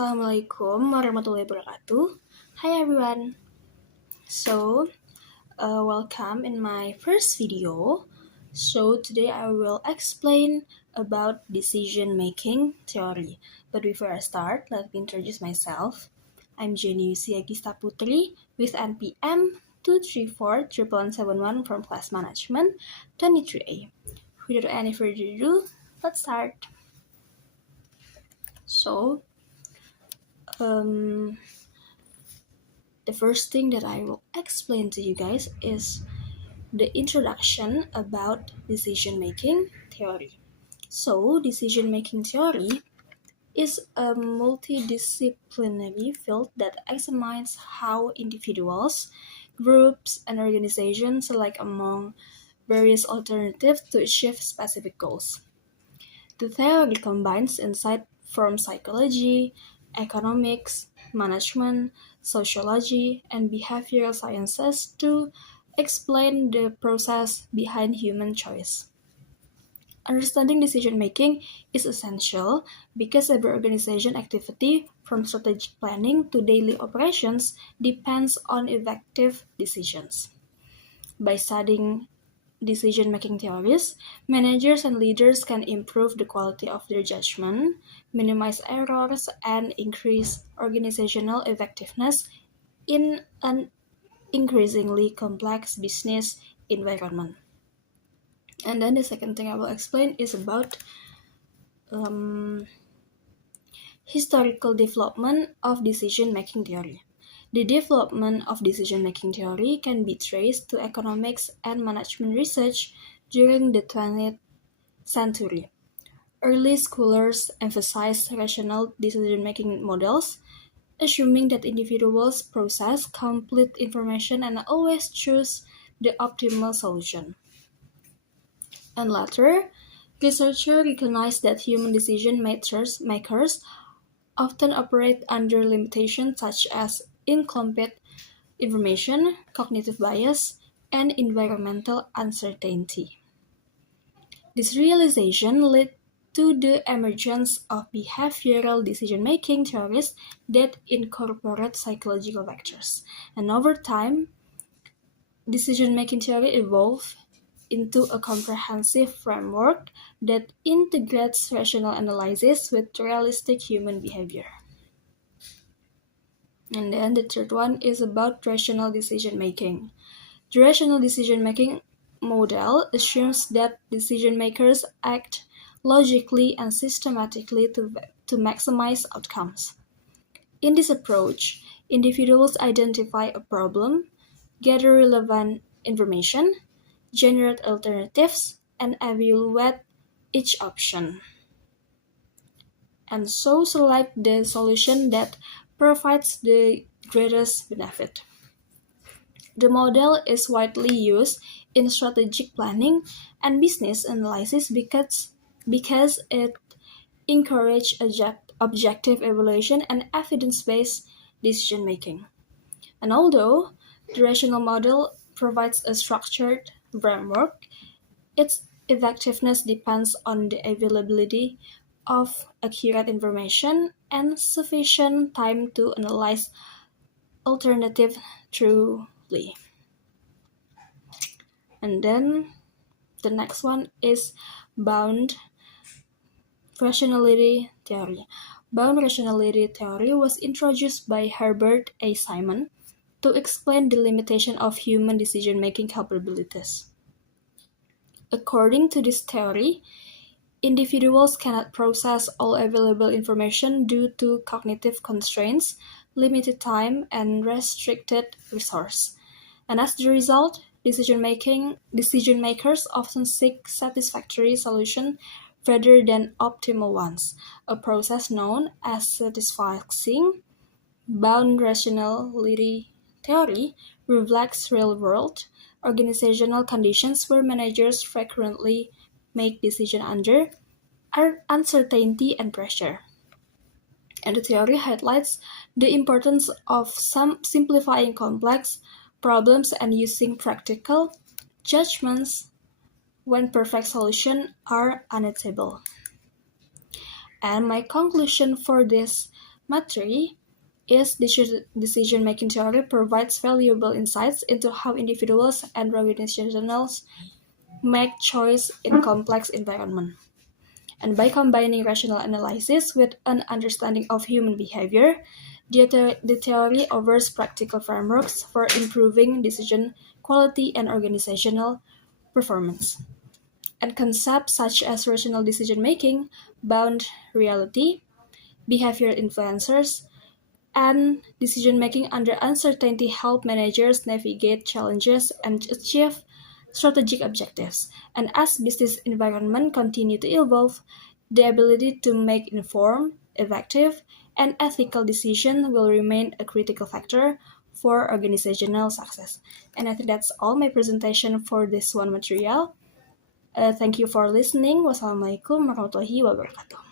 Assalamualaikum warahmatullahi wabarakatuh. Hi everyone. Welcome in my first video. Today I will explain about decision-making theory. But before I start, let me introduce myself. I'm Jenny Agista Putri with NPM 234-171 from Class Management 23A. Without any further ado, let's start. The first thing that I will explain to you guys is the introduction about decision-making theory. Decision-making theory is a multidisciplinary field that examines how individuals, groups, and organizations select among various alternatives to achieve specific goals. The theory combines insight from psychology, economics, management, sociology, and behavioral sciences to explain the process behind human choice. Understanding decision-making is essential because every organization activity, from strategic planning to daily operations, depends on effective decisions. By studying decision-making theories, managers and leaders can improve the quality of their judgment, minimize errors, and increase organizational effectiveness in an increasingly complex business environment. And then the second thing I will explain is about historical development of decision-making theory. The development of decision-making theory can be traced to economics and management research during the 20th century. Early scholars emphasized rational decision-making models, assuming that individuals process complete information and always choose the optimal solution. And later, researchers recognized that human decision makers often operate under limitations such as incomplete information, cognitive bias, and environmental uncertainty. This realization led to the emergence of behavioral decision-making theories that incorporate psychological factors. And over time, decision-making theory evolved into a comprehensive framework that integrates rational analysis with realistic human behavior. And then the third one is about rational decision-making. The rational decision-making model assumes that decision-makers act logically and systematically to maximize outcomes. In this approach, individuals identify a problem, gather relevant information, generate alternatives, and evaluate each option, and so select the solution that provides the greatest benefit. The model is widely used in strategic planning and business analysis because it encourages objective evaluation and evidence-based decision-making. And although the rational model provides a structured framework, its effectiveness depends on the availability of accurate information and sufficient time to analyze alternatives truly. And then the next one is bound rationality theory. Bound rationality theory was introduced by Herbert A. Simon to explain the limitation of human decision-making capabilities. According to this theory, individuals cannot process all available information due to cognitive constraints, limited time, and restricted resource. And as the result, decision makers often seek satisfactory solutions rather than optimal ones, a process known as satisficing. Bound rationality theory reflects real-world organizational conditions where managers frequently make decisions under uncertainty and pressure. And the theory highlights the importance of simplifying complex problems and using practical judgments when perfect solutions are unattainable. And my conclusion for this Mastery is decision-making theory provides valuable insights into how individuals and organizations make choice in complex environments. And by combining rational analysis with an understanding of human behavior, the theory offers practical frameworks for improving decision quality and organizational performance. And concepts such as rational decision making, bound reality, behavior influencers, and decision making under uncertainty help managers navigate challenges and achieve strategic objectives. And as business environment continue to evolve, the ability to make informed, effective, and ethical decisions will remain a critical factor for organizational success. And I think that's all my presentation for this one material. Thank you for listening. Wassalamualaikum warahmatullahi wabarakatuh.